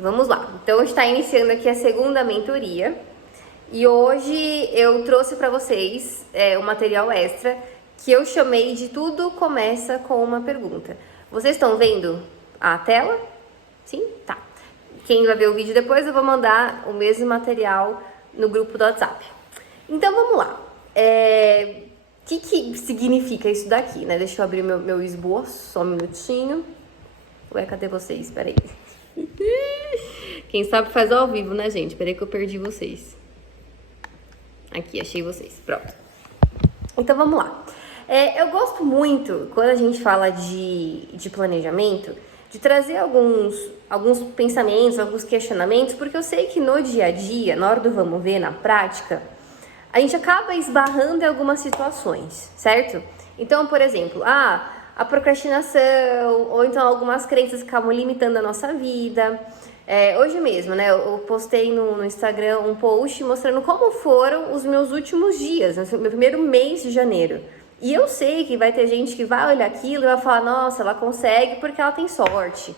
Vamos lá. Então, está iniciando aqui a segunda mentoria. E hoje eu trouxe para vocês um material extra que eu chamei de Tudo Começa com uma Pergunta. Vocês estão vendo a tela? Sim? Tá. Quem vai ver o vídeo depois, eu vou mandar o mesmo material no grupo do WhatsApp. Então, vamos lá. O que significa isso daqui, né? Deixa eu abrir meu esboço, só um minutinho. Ué, cadê vocês? Peraí. Quem sabe faz ao vivo, né, gente? Peraí que eu perdi vocês. Aqui, achei vocês. Pronto. Então, vamos lá. Eu gosto muito, quando a gente fala de planejamento, de trazer alguns pensamentos, alguns questionamentos, porque eu sei que no dia a dia, na hora do vamos ver, na prática, a gente acaba esbarrando em algumas situações, certo? Então, por exemplo, a procrastinação, ou então algumas crenças que acabam limitando a nossa vida. Hoje mesmo, né, eu postei no Instagram um post mostrando como foram os meus últimos dias, meu primeiro mês de janeiro. E eu sei que vai ter gente que vai olhar aquilo e vai falar, nossa, ela consegue porque ela tem sorte.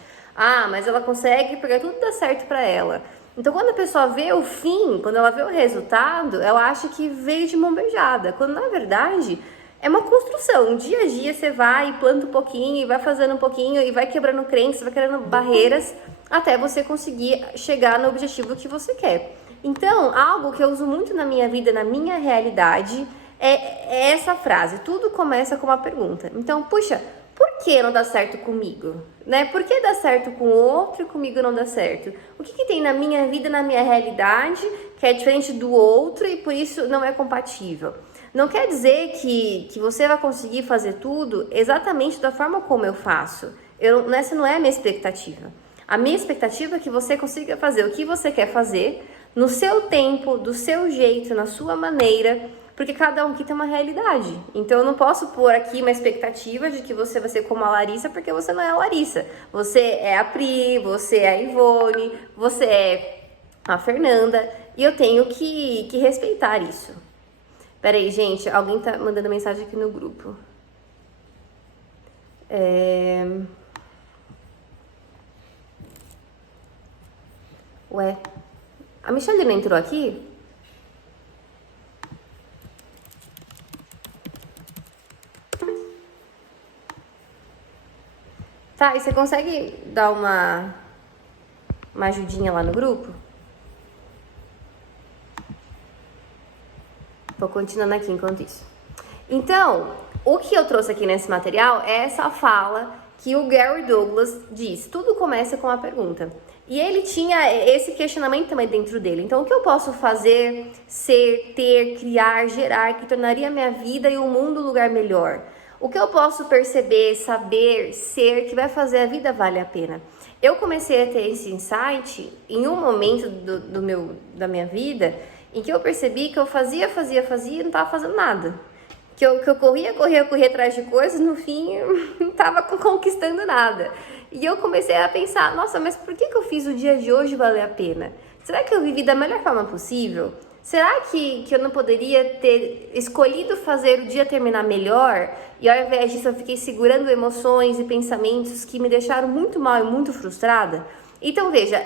Mas ela consegue porque tudo dá certo pra ela. Então, quando a pessoa vê o fim, quando ela vê o resultado, ela acha que veio de mão beijada. Quando, na verdade, é uma construção. Dia a dia você vai e planta um pouquinho, e vai fazendo um pouquinho, e vai quebrando crenças, vai quebrando barreiras, até você conseguir chegar no objetivo que você quer. Então, algo que eu uso muito na minha vida, na minha realidade, é essa frase. Tudo começa com uma pergunta. Então, puxa, por que não dá certo comigo? Né? Por que dá certo com o outro e comigo não dá certo? O que tem na minha vida, na minha realidade, que é diferente do outro e por isso não é compatível? Não quer dizer que você vai conseguir fazer tudo exatamente da forma como eu faço. Essa não é a minha expectativa. A minha expectativa é que você consiga fazer o que você quer fazer, no seu tempo, do seu jeito, na sua maneira, porque cada um aqui tem uma realidade. Então eu não posso pôr aqui uma expectativa de que você vai ser como a Larissa, porque você não é a Larissa. Você é a Pri, você é a Ivone, você é a Fernanda, e eu tenho que respeitar isso. Pera aí, gente, alguém tá mandando mensagem aqui no grupo. Ué, a Michelle não entrou aqui? Tá, e você consegue dar uma ajudinha lá no grupo? Tô continuando aqui enquanto isso. Então, o que eu trouxe aqui nesse material é essa fala que o Gary Douglas diz. Tudo começa com uma pergunta. E ele tinha esse questionamento também dentro dele. Então, o que eu posso fazer, ser, ter, criar, gerar, que tornaria a minha vida e o mundo um lugar melhor? O que eu posso perceber, saber, ser, que vai fazer a vida valer a pena? Eu comecei a ter esse insight em um momento da minha vida em que eu percebi que eu fazia e não estava fazendo nada. Que eu corria atrás de coisas, no fim eu não estava conquistando nada. E eu comecei a pensar, nossa, mas por que eu fiz o dia de hoje valer a pena? Será que eu vivi da melhor forma possível? Será que eu não poderia ter escolhido fazer o dia terminar melhor? E ao invés disso eu fiquei segurando emoções e pensamentos que me deixaram muito mal e muito frustrada? Então veja,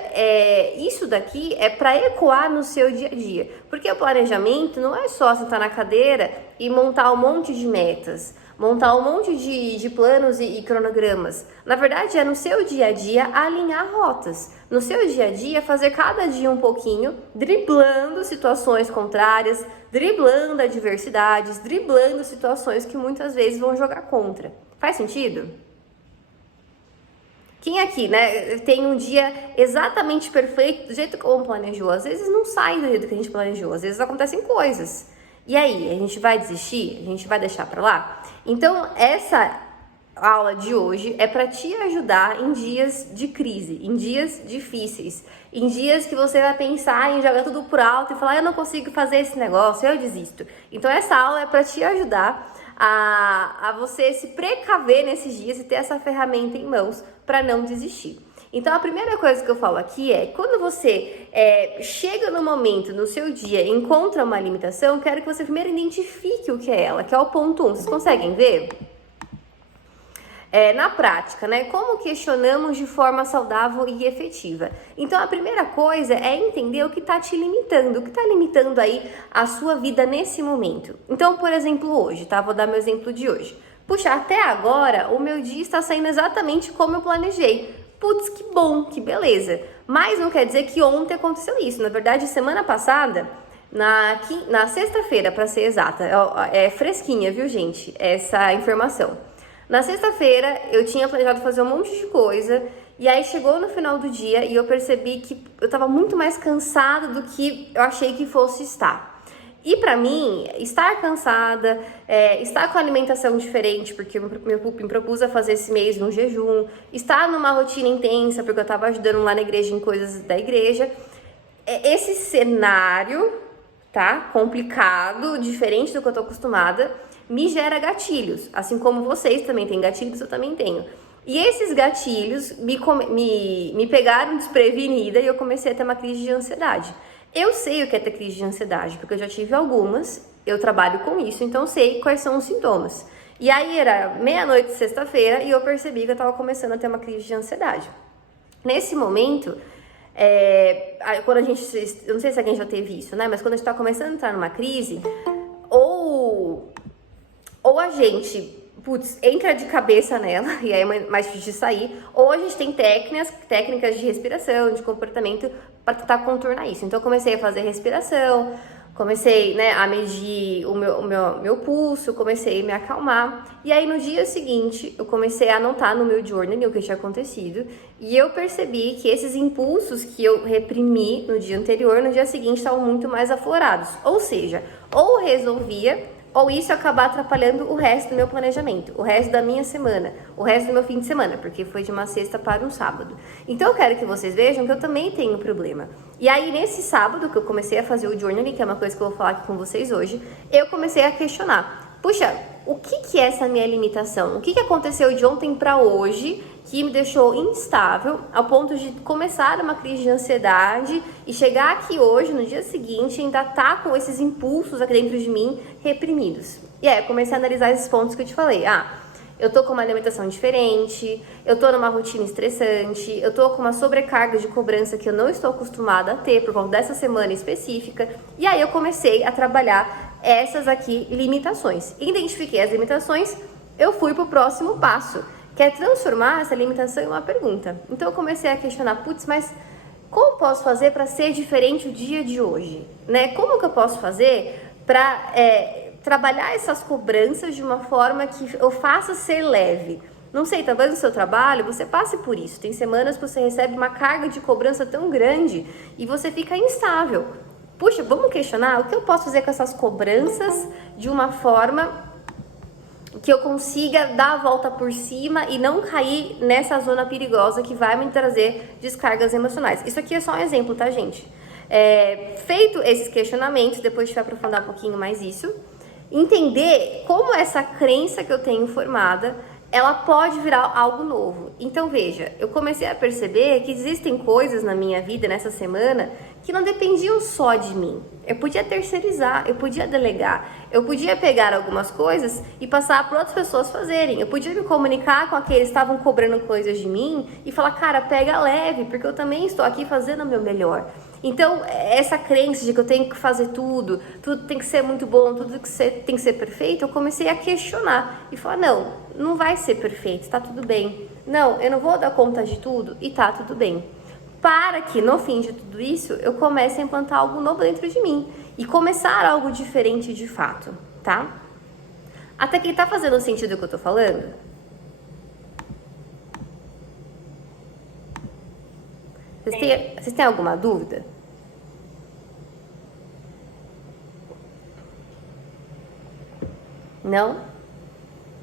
isso daqui é para ecoar no seu dia a dia. Porque o planejamento não é só sentar na cadeira e montar um monte de metas, montar um monte de planos e cronogramas. Na verdade, é no seu dia a dia alinhar rotas. No seu dia a dia, fazer cada dia um pouquinho, driblando situações contrárias, driblando adversidades, driblando situações que muitas vezes vão jogar contra. Faz sentido? Quem aqui, né, tem um dia exatamente perfeito, do jeito como planejou? Às vezes não sai do jeito que a gente planejou, às vezes acontecem coisas. E aí, a gente vai desistir? A gente vai deixar pra lá? Então, essa aula de hoje é para te ajudar em dias de crise, em dias difíceis, em dias que você vai pensar em jogar tudo por alto e falar, eu não consigo fazer esse negócio, eu desisto. Então, essa aula é para te ajudar a você se precaver nesses dias e ter essa ferramenta em mãos para não desistir. Então, a primeira coisa que eu falo aqui é, quando você chega no momento, no seu dia, e encontra uma limitação, quero que você primeiro identifique o que é ela, que é o ponto 1. Vocês conseguem ver? na prática, né? Como questionamos de forma saudável e efetiva? Então, a primeira coisa é entender o que está te limitando, o que está limitando aí a sua vida nesse momento. Então, por exemplo, hoje, tá? Vou dar meu exemplo de hoje. Puxa, até agora o meu dia está saindo exatamente como eu planejei. Putz, que bom, que beleza. Mas não quer dizer que ontem aconteceu isso. Na verdade, semana passada, na sexta-feira, para ser exata, é fresquinha, viu, gente, essa informação. Na sexta-feira, eu tinha planejado fazer um monte de coisa, e aí chegou no final do dia e eu percebi que eu tava muito mais cansada do que eu achei que fosse estar. E pra mim, estar cansada, estar com alimentação diferente, porque me propus a fazer esse mês um jejum, estar numa rotina intensa, porque eu tava ajudando lá na igreja em coisas da igreja, esse cenário, tá, complicado, diferente do que eu tô acostumada, me gera gatilhos, assim como vocês também têm gatilhos, eu também tenho. E esses gatilhos me pegaram desprevenida e eu comecei a ter uma crise de ansiedade. Eu sei o que é ter crise de ansiedade, porque eu já tive algumas, eu trabalho com isso, então eu sei quais são os sintomas. E aí era meia-noite de sexta-feira e eu percebi que eu estava começando a ter uma crise de ansiedade. Nesse momento, quando a gente, eu não sei se alguém já teve isso, né? Mas quando a gente está começando a entrar numa crise, ou a gente, entra de cabeça nela, e aí é mais difícil de sair, ou a gente tem técnicas de respiração, de comportamento, para tentar contornar isso. Então, eu comecei a fazer respiração, comecei, né, a medir o meu pulso, comecei a me acalmar, e aí no dia seguinte, eu comecei a anotar no meu journal o que tinha acontecido, e eu percebi que esses impulsos que eu reprimi no dia anterior, no dia seguinte, estavam muito mais aflorados. Ou seja, ou resolvia, ou isso acabar atrapalhando o resto do meu planejamento, o resto da minha semana, o resto do meu fim de semana, porque foi de uma sexta para um sábado. Então eu quero que vocês vejam que eu também tenho problema. E aí nesse sábado que eu comecei a fazer o journaling, que é uma coisa que eu vou falar aqui com vocês hoje, eu comecei a questionar, puxa, o que é essa minha limitação? O que aconteceu de ontem para hoje que me deixou instável ao ponto de começar uma crise de ansiedade e chegar aqui hoje, no dia seguinte, ainda tá com esses impulsos aqui dentro de mim reprimidos. E aí eu comecei a analisar esses pontos que eu te falei. Eu tô com uma alimentação diferente, eu tô numa rotina estressante, eu tô com uma sobrecarga de cobrança que eu não estou acostumada a ter por conta dessa semana específica. E aí eu comecei a trabalhar essas aqui limitações. Identifiquei as limitações, eu fui pro próximo passo, que é transformar essa limitação em uma pergunta. Então eu comecei a questionar, mas como posso fazer para ser diferente o dia de hoje? Né? Como que eu posso fazer para trabalhar essas cobranças de uma forma que eu faça ser leve? Não sei, talvez no seu trabalho você passe por isso. Tem semanas que você recebe uma carga de cobrança tão grande e você fica instável. Puxa, vamos questionar o que eu posso fazer com essas cobranças de uma forma que eu consiga dar a volta por cima e não cair nessa zona perigosa que vai me trazer descargas emocionais. Isso aqui é só um exemplo, tá, gente? Feito esses questionamentos, depois a gente vai aprofundar um pouquinho mais isso, entender como essa crença que eu tenho formada, ela pode virar algo novo. Então, veja, eu comecei a perceber que existem coisas na minha vida nessa semana que não dependiam só de mim. Eu podia terceirizar, eu podia delegar, eu podia pegar algumas coisas e passar para outras pessoas fazerem. Eu podia me comunicar com aqueles que estavam cobrando coisas de mim e falar, cara, pega leve, porque eu também estou aqui fazendo o meu melhor. Então, essa crença de que eu tenho que fazer tudo tem que ser muito bom, tudo tem que ser perfeito, eu comecei a questionar e falar, não vai ser perfeito, tá tudo bem. Não, eu não vou dar conta de tudo e tá tudo bem. Para que no fim de tudo isso, eu comece a implantar algo novo dentro de mim e começar algo diferente de fato, tá? Até que tá fazendo sentido o que eu tô falando? Vocês têm alguma dúvida? Não?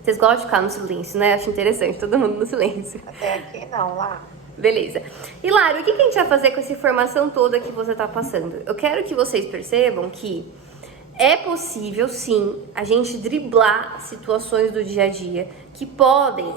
Vocês gostam de ficar no silêncio, né? Acho interessante, todo mundo no silêncio. Até aqui não, lá. Beleza. E Lara, o que a gente vai fazer com essa informação toda que você tá passando? Eu quero que vocês percebam que é possível, sim, a gente driblar situações do dia a dia que podem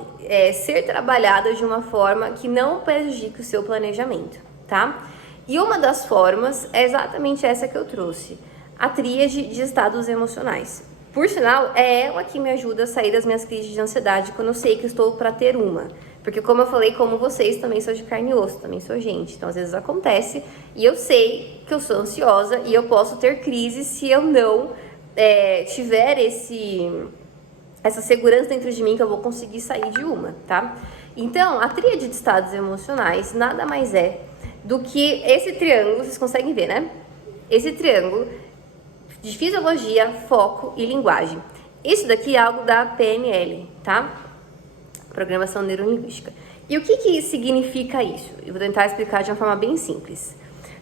ser trabalhadas de uma forma que não prejudique o seu planejamento, tá? E uma das formas é exatamente essa que eu trouxe, a tríade de estados emocionais. Por sinal, é ela que me ajuda a sair das minhas crises de ansiedade quando eu sei que eu estou para ter uma. Porque como eu falei, como vocês, também sou de carne e osso, também sou gente. Então, às vezes acontece e eu sei que eu sou ansiosa e eu posso ter crise se eu não tiver essa segurança dentro de mim que eu vou conseguir sair de uma, tá? Então, a tríade de estados emocionais nada mais é do que esse triângulo, vocês conseguem ver, né? Esse triângulo de fisiologia, foco e linguagem. Isso daqui é algo da PNL, tá? Programação Neurolinguística. E o que significa isso? Eu vou tentar explicar de uma forma bem simples.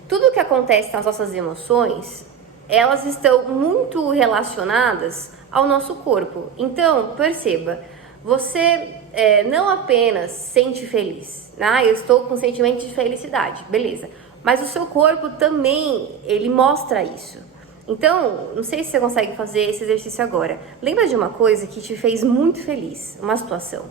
Tudo o que acontece nas nossas emoções, elas estão muito relacionadas ao nosso corpo. Então, perceba, você não apenas sente feliz. Eu estou com sentimento de felicidade, beleza. Mas o seu corpo também, ele mostra isso. Então, não sei se você consegue fazer esse exercício agora. Lembra de uma coisa que te fez muito feliz, uma situação.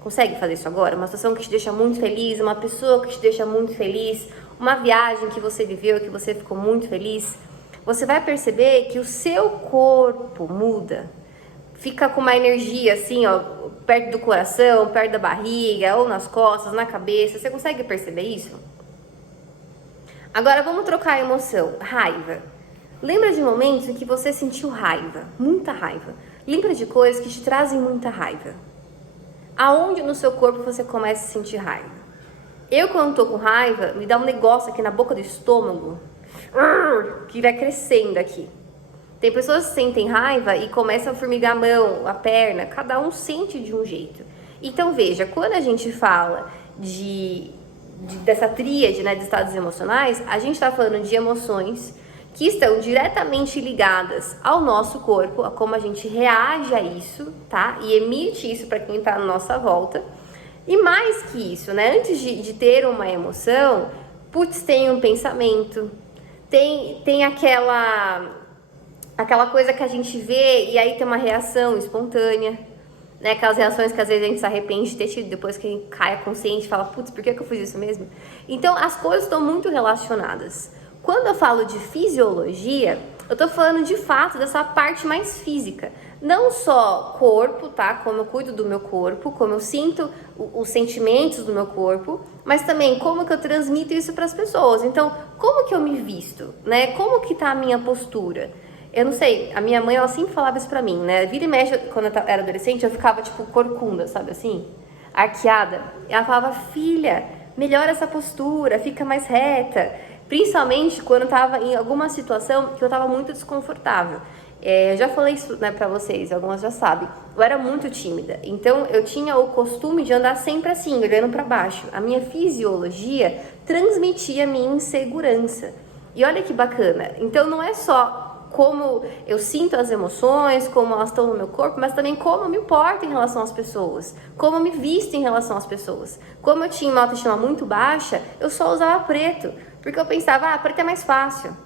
Consegue fazer isso agora? Uma situação que te deixa muito feliz, uma pessoa que te deixa muito feliz, uma viagem que você viveu, que você ficou muito feliz. Você vai perceber que o seu corpo muda. Fica com uma energia assim, ó, perto do coração, perto da barriga, ou nas costas, na cabeça. Você consegue perceber isso? Agora vamos trocar a emoção. Raiva. Lembra de momentos em que você sentiu raiva, muita raiva. Lembra de coisas que te trazem muita raiva. Aonde no seu corpo você começa a sentir raiva? Eu, quando tô com raiva, me dá um negócio aqui na boca do estômago, que vai crescendo aqui. Tem pessoas que sentem raiva e começam a formigar a mão, a perna, cada um sente de um jeito. Então veja, quando a gente fala dessa tríade, né, de estados emocionais, a gente está falando de emoções que estão diretamente ligadas ao nosso corpo, a como a gente reage a isso, tá? E emite isso para quem está à nossa volta. E mais que isso, né? Antes de ter uma emoção, tem um pensamento, tem aquela coisa que a gente vê e aí tem uma reação espontânea, né? Aquelas reações que às vezes a gente se arrepende de ter tido, depois que a gente cai consciente e fala, putz, por que eu fiz isso mesmo? Então, as coisas estão muito relacionadas. Quando eu falo de fisiologia, eu tô falando de fato dessa parte mais física. Não só corpo, tá? Como eu cuido do meu corpo, como eu sinto os sentimentos do meu corpo, mas também como que eu transmito isso para as pessoas. Então, como que eu me visto, né? Como que tá a minha postura? Eu não sei, a minha mãe, ela sempre falava isso pra mim, né? Vira e mexe, quando eu era adolescente, eu ficava tipo corcunda, sabe assim? Arqueada. Ela falava, filha, melhora essa postura, fica mais reta. Principalmente quando eu tava em alguma situação que eu tava muito desconfortável. Eu já falei isso, né, pra vocês, algumas já sabem. Eu era muito tímida, então eu tinha o costume de andar sempre assim, olhando pra baixo. A minha fisiologia transmitia a minha insegurança. E olha que bacana. Então não é só como eu sinto as emoções, como elas estão no meu corpo, mas também como eu me porto em relação às pessoas, como eu me visto em relação às pessoas. Como eu tinha uma autoestima muito baixa, eu só usava preto, porque eu pensava, preto é mais fácil,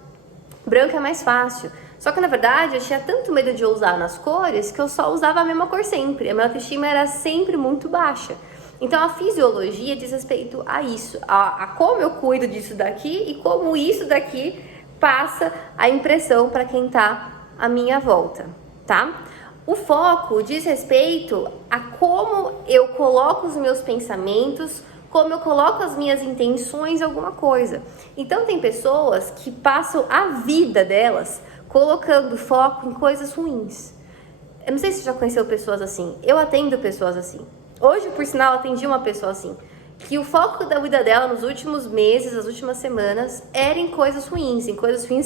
branco é mais fácil. Só que na verdade eu tinha tanto medo de usar nas cores que eu só usava a mesma cor sempre. A minha autoestima era sempre muito baixa. Então a fisiologia diz respeito a isso, a como eu cuido disso daqui e como isso daqui passa a impressão para quem tá à minha volta, tá? O foco diz respeito a como eu coloco os meus pensamentos, como eu coloco as minhas intenções em alguma coisa. Então tem pessoas que passam a vida delas colocando foco em coisas ruins. Eu não sei se você já conheceu pessoas assim. Eu atendo pessoas assim. Hoje, por sinal, atendi uma pessoa assim, que o foco da vida dela nos últimos meses, nas últimas semanas, era em coisas ruins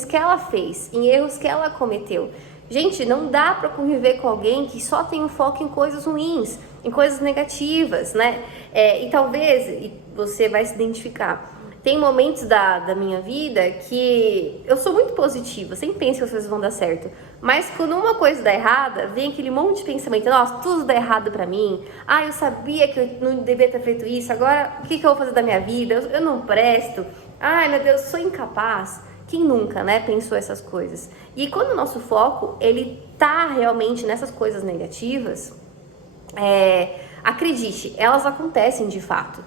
que ela fez, em erros que ela cometeu. Gente, não dá pra conviver com alguém que só tem um foco em coisas ruins, em coisas negativas, né? E talvez você vai se identificar. Tem momentos da minha vida que eu sou muito positiva, sempre penso que as coisas vão dar certo. Mas quando uma coisa dá errada, vem aquele monte de pensamento, nossa, tudo dá errado pra mim. Eu sabia que eu não devia ter feito isso, agora o que eu vou fazer da minha vida? Eu não presto. Ai, meu Deus, sou incapaz. Quem nunca, né, pensou essas coisas? E quando o nosso foco, ele tá realmente nessas coisas negativas, acredite, elas acontecem de fato.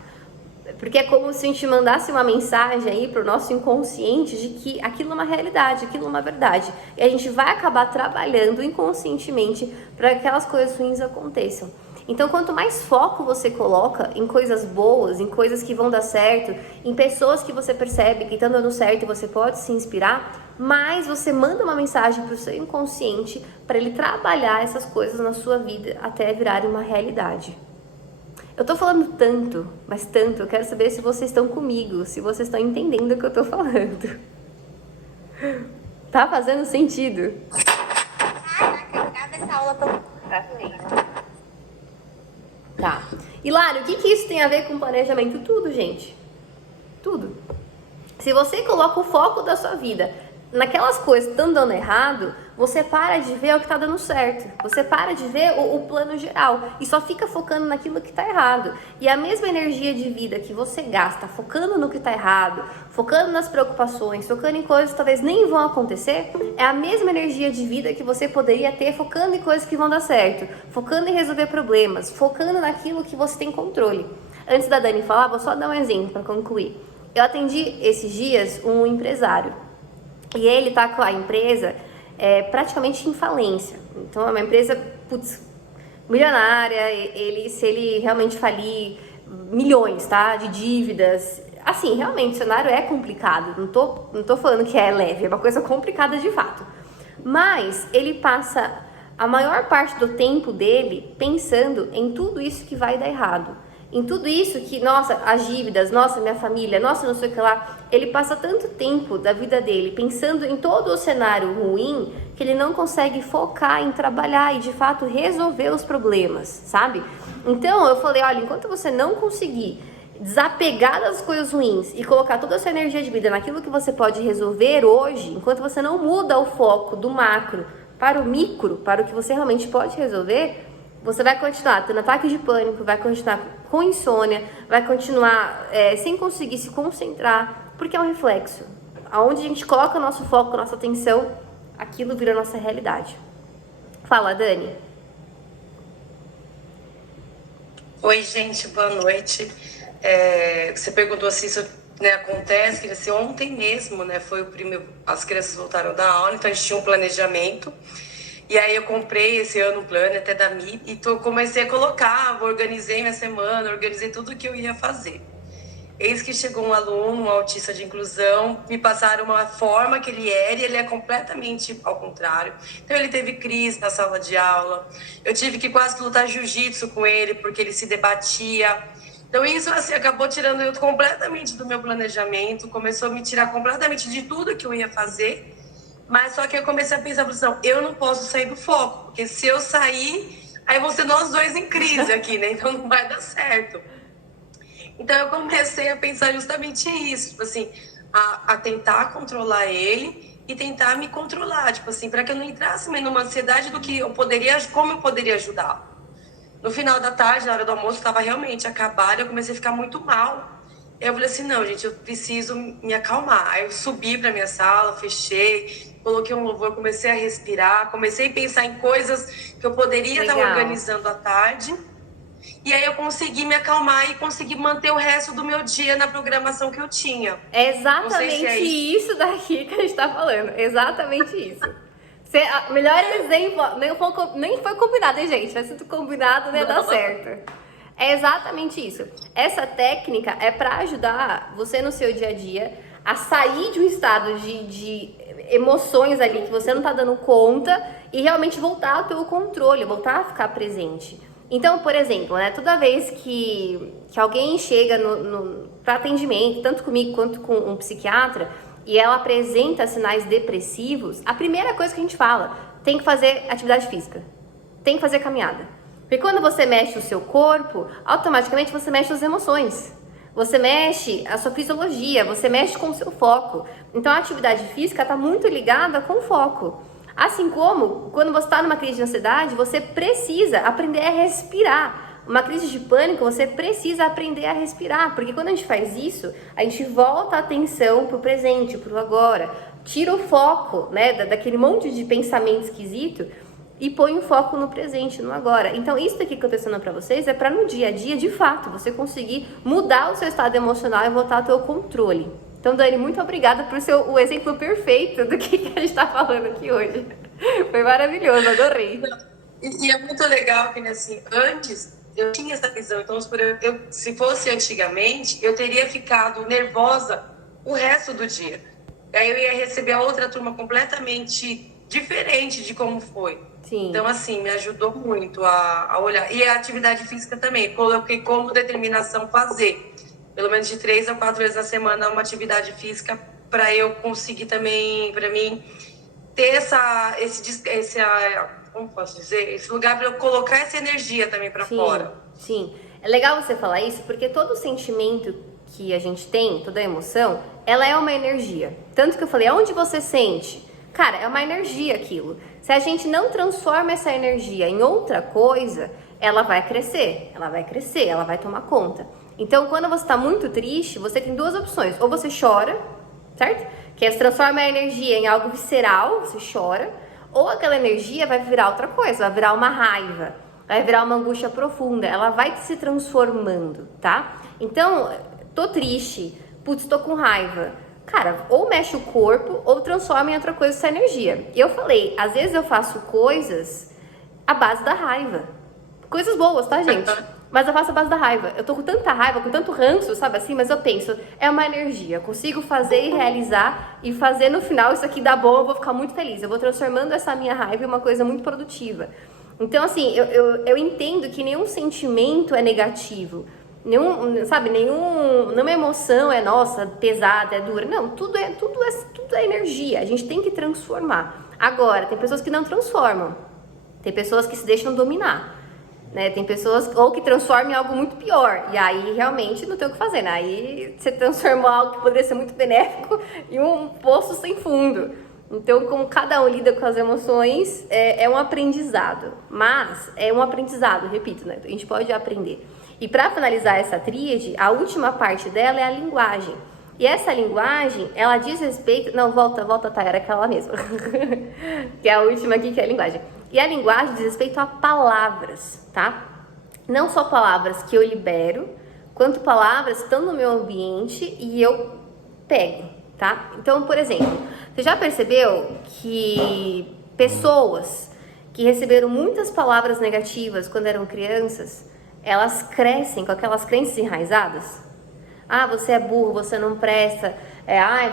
Porque é como se a gente mandasse uma mensagem aí pro nosso inconsciente de que aquilo é uma realidade, aquilo é uma verdade. E a gente vai acabar trabalhando inconscientemente para que aquelas coisas ruins aconteçam. Então, quanto mais foco você coloca em coisas boas, em coisas que vão dar certo, em pessoas que você percebe que estão dando certo e você pode se inspirar, mais você manda uma mensagem para o seu inconsciente para ele trabalhar essas coisas na sua vida até virarem uma realidade. Eu tô falando tanto, mas tanto, eu quero saber se vocês estão comigo, se vocês estão entendendo o que eu tô falando. Tá fazendo sentido? Caraca, eu gravo essa aula pra Tá. E Lário, o que isso tem a ver com planejamento? Tudo, gente. Tudo. Se você coloca o foco da sua vida naquelas coisas que estão dando errado, você para de ver o que está dando certo. Você para de ver o plano geral e só fica focando naquilo que está errado. E a mesma energia de vida que você gasta focando no que está errado, focando nas preocupações, focando em coisas que talvez nem vão acontecer, é a mesma energia de vida que você poderia ter focando em coisas que vão dar certo, focando em resolver problemas, focando naquilo que você tem controle. Antes da Dani falar, vou só dar um exemplo para concluir. Eu atendi esses dias um empresário. E ele tá com a empresa praticamente em falência. Então é uma empresa, milionária. Se ele realmente falir, milhões, tá? De dívidas. Assim, realmente o cenário é complicado. Não tô falando que é leve, é uma coisa complicada de fato. Mas ele passa a maior parte do tempo dele pensando em tudo isso que vai dar errado. Em tudo isso que, nossa, as dívidas, nossa, minha família, nossa, não sei o que lá. Ele passa tanto tempo da vida dele pensando em todo o cenário ruim que ele não consegue focar em trabalhar e, de fato, resolver os problemas, sabe? Então, eu falei, olha, enquanto você não conseguir desapegar das coisas ruins e colocar toda a sua energia de vida naquilo que você pode resolver hoje, enquanto você não muda o foco do macro para o micro, para o que você realmente pode resolver, você vai continuar tendo ataque de pânico, vai continuar com insônia, vai continuar sem conseguir se concentrar, porque é um reflexo. Aonde a gente coloca o nosso foco, a nossa atenção, aquilo vira a nossa realidade. Fala, Dani. Oi, gente, boa noite. Você perguntou assim, isso acontece, que assim, ontem mesmo, foi o primeiro, as crianças voltaram da aula, então a gente tinha um planejamento. E aí eu comprei esse ano um plano até da MIP e comecei a colocar, organizei minha semana, organizei tudo o que eu ia fazer. Eis que chegou um aluno, um autista de inclusão, me passaram uma forma que ele era e ele é completamente ao contrário. Então ele teve crise na sala de aula, eu tive que quase lutar jiu-jitsu com ele porque ele se debatia. Então isso assim, acabou tirando eu completamente do meu planejamento, começou a me tirar completamente de tudo que eu ia fazer. Mas só que eu comecei a pensar, não, eu não posso sair do foco, porque se eu sair, aí vão ser nós dois em crise aqui, né? Então não vai dar certo. Então eu comecei a pensar justamente isso, tipo assim, a tentar controlar ele e tentar me controlar, tipo assim, para que eu não entrasse numa ansiedade do que eu poderia, como eu poderia ajudar. No final da tarde, na hora do almoço, estava realmente acabado, eu comecei a ficar muito mal. Eu falei assim, não, gente, eu preciso me acalmar. Aí eu subi para minha sala, fechei, coloquei um louvor, comecei a respirar, comecei a pensar em coisas que eu poderia estar organizando à tarde. E aí eu consegui me acalmar e consegui manter o resto do meu dia na programação que eu tinha. É exatamente isso daqui que a gente tá falando. Exatamente isso. Melhor exemplo, nem foi combinado, hein, gente? Vai ser tudo combinado, não ia dar certo. É exatamente isso. Essa técnica é para ajudar você no seu dia a dia a sair de um estado de emoções ali que você não tá dando conta e realmente voltar ao teu controle, voltar a ficar presente. Então, por exemplo, toda vez que alguém chega para atendimento, tanto comigo quanto com um psiquiatra, e ela apresenta sinais depressivos, a primeira coisa que a gente fala, tem que fazer atividade física, tem que fazer caminhada. Porque quando você mexe o seu corpo, automaticamente você mexe as emoções. Você mexe a sua fisiologia, você mexe com o seu foco. Então a atividade física está muito ligada com o foco. Assim como, quando você está numa crise de ansiedade, você precisa aprender a respirar. Uma crise de pânico, você precisa aprender a respirar. Porque quando a gente faz isso, a gente volta a atenção para o presente, para o agora. Tira o foco, daquele monte de pensamento esquisito e põe o foco no presente, no agora. Então, isso aqui que eu tô ensinando pra vocês é pra no dia a dia, de fato, você conseguir mudar o seu estado emocional e voltar ao teu controle. Então, Dani, muito obrigada por ser o exemplo perfeito do que a gente tá falando aqui hoje. Foi maravilhoso, adorei. E é muito legal que, né, assim, antes eu tinha essa visão. Então, se fosse antigamente, eu teria ficado nervosa o resto do dia. Aí eu ia receber a outra turma completamente diferente de como foi. Sim. Então, assim, me ajudou muito a olhar. E a atividade física também. Coloquei como determinação fazer. Pelo menos de 3 a 4 vezes na semana uma atividade física para eu conseguir também, para mim, ter como posso dizer? Esse lugar para eu colocar essa energia também para fora. Sim, é legal você falar isso, porque todo sentimento que a gente tem, toda emoção, ela é uma energia. Tanto que eu falei, aonde você sente? Cara, é uma energia aquilo. Se a gente não transforma essa energia em outra coisa, ela vai crescer, ela vai tomar conta. Então, quando você está muito triste, você tem duas opções. Ou você chora, certo? Que é, você transforma a energia em algo visceral, você chora. Ou aquela energia vai virar outra coisa, vai virar uma raiva, vai virar uma angústia profunda. Ela vai se transformando, tá? Então, tô triste, putz, tô com raiva. Cara, ou mexe o corpo ou transforma em outra coisa essa energia. E eu falei, às vezes eu faço coisas à base da raiva. Coisas boas, tá, gente? Mas eu faço a base da raiva. Eu tô com tanta raiva, com tanto ranço, sabe assim? Mas eu penso, é uma energia. Eu consigo fazer e realizar e fazer no final isso aqui dá bom, eu vou ficar muito feliz. Eu vou transformando essa minha raiva em uma coisa muito produtiva. Então, assim, eu entendo que nenhum sentimento é negativo. Nenhuma emoção é, nossa, pesada, é dura. Não, tudo é energia. A gente tem que transformar. Agora, tem pessoas que não transformam. Tem pessoas que se deixam dominar. Né? Tem pessoas ou que transformam em algo muito pior, e aí realmente não tem o que fazer, né? Aí você transformou algo que poderia ser muito benéfico em um poço sem fundo. Então, como cada um lida com as emoções, é um aprendizado, mas é um aprendizado, repito, né? A gente pode aprender. E para finalizar essa tríade, a última parte dela é a linguagem. E essa linguagem, ela diz respeito... Não, volta, tá, era aquela mesma. Que é a última aqui, que é a linguagem. E a linguagem diz respeito a palavras, tá? Não só palavras que eu libero, quanto palavras que estão no meu ambiente e eu pego, tá? Então, por exemplo, você já percebeu que pessoas que receberam muitas palavras negativas quando eram crianças, elas crescem com aquelas crenças enraizadas? Ah, você é burro, você não presta,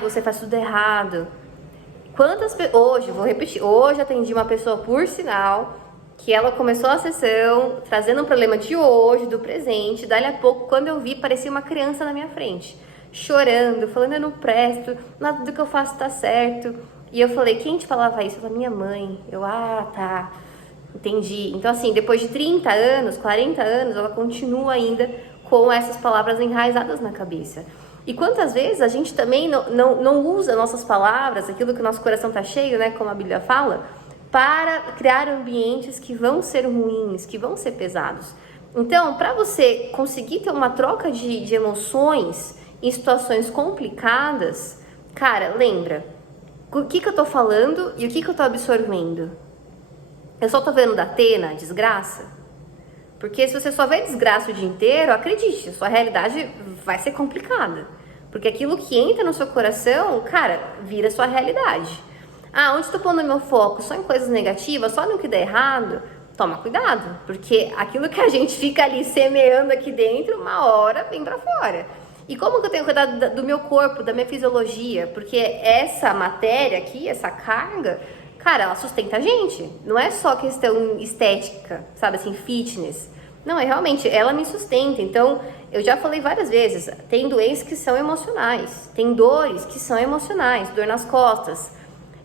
você faz tudo errado. Hoje, vou repetir, hoje atendi uma pessoa, por sinal, que ela começou a sessão trazendo um problema de hoje, do presente. Dali a pouco, quando eu vi, parecia uma criança na minha frente, chorando, falando, eu não presto, nada do que eu faço tá certo. E eu falei, quem te falava isso? Ela, minha mãe. Eu, tá, entendi. Então, assim, depois de 30 anos, 40 anos, ela continua ainda com essas palavras enraizadas na cabeça. E quantas vezes a gente também não usa nossas palavras, aquilo que o nosso coração está cheio, né, como a Bíblia fala, para criar ambientes que vão ser ruins, que vão ser pesados. Então, para você conseguir ter uma troca de emoções em situações complicadas, cara, lembra, o que eu tô falando e o que eu tô absorvendo? Eu só tô vendo da Atena, desgraça? Porque se você só vê desgraça o dia inteiro, acredite, sua realidade vai ser complicada. Porque aquilo que entra no seu coração, cara, vira sua realidade. Onde estou pondo meu foco? Só em coisas negativas, só no que dá errado? Toma cuidado, porque aquilo que a gente fica ali semeando aqui dentro, uma hora vem pra fora. E como que eu tenho cuidado do meu corpo, da minha fisiologia? Porque essa matéria aqui, essa carga, cara, ela sustenta a gente. Não é só questão estética, sabe assim, fitness. Não, realmente, ela me sustenta. Então, eu já falei várias vezes, tem doenças que são emocionais, tem dores que são emocionais, dor nas costas,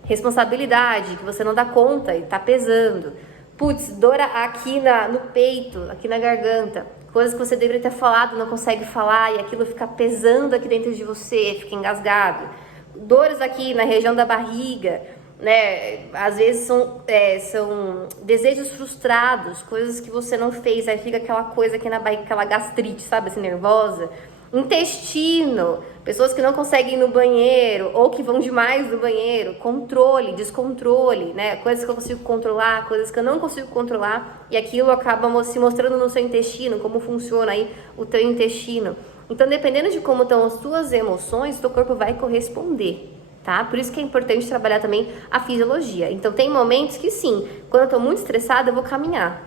responsabilidade, que você não dá conta e tá pesando. Putz, dor aqui no peito, aqui na garganta, coisas que você deveria ter falado, não consegue falar e aquilo fica pesando aqui dentro de você, fica engasgado. Dores aqui na região da barriga, né? Às vezes são desejos frustrados, coisas que você não fez, aí fica aquela coisa aqui na barriga, aquela gastrite, sabe, assim, nervosa. Intestino, pessoas que não conseguem ir no banheiro ou que vão demais no banheiro, controle, descontrole, né? Coisas que eu consigo controlar, coisas que eu não consigo controlar e aquilo acaba se mostrando no seu intestino, como funciona aí o teu intestino. Então, dependendo de como estão as tuas emoções, o teu corpo vai corresponder, tá? Por isso que é importante trabalhar também a fisiologia. Então, tem momentos que sim, quando eu tô muito estressada, eu vou caminhar.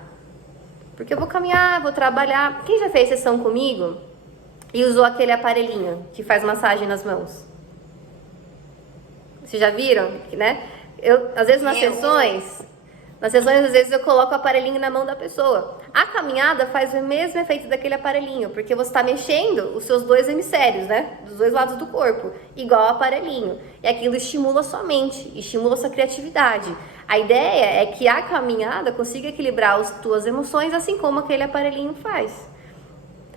Porque eu vou caminhar, vou trabalhar. Quem já fez sessão comigo e usou aquele aparelhinho que faz massagem nas mãos? Vocês já viram, né? Às vezes nas sessões, às vezes eu coloco o aparelhinho na mão da pessoa. A caminhada faz o mesmo efeito daquele aparelhinho, porque você está mexendo os seus dois hemisférios, né? Dos dois lados do corpo, igual ao aparelhinho. E aquilo estimula a sua mente, estimula a sua criatividade. A ideia é que a caminhada consiga equilibrar as tuas emoções, assim como aquele aparelhinho faz.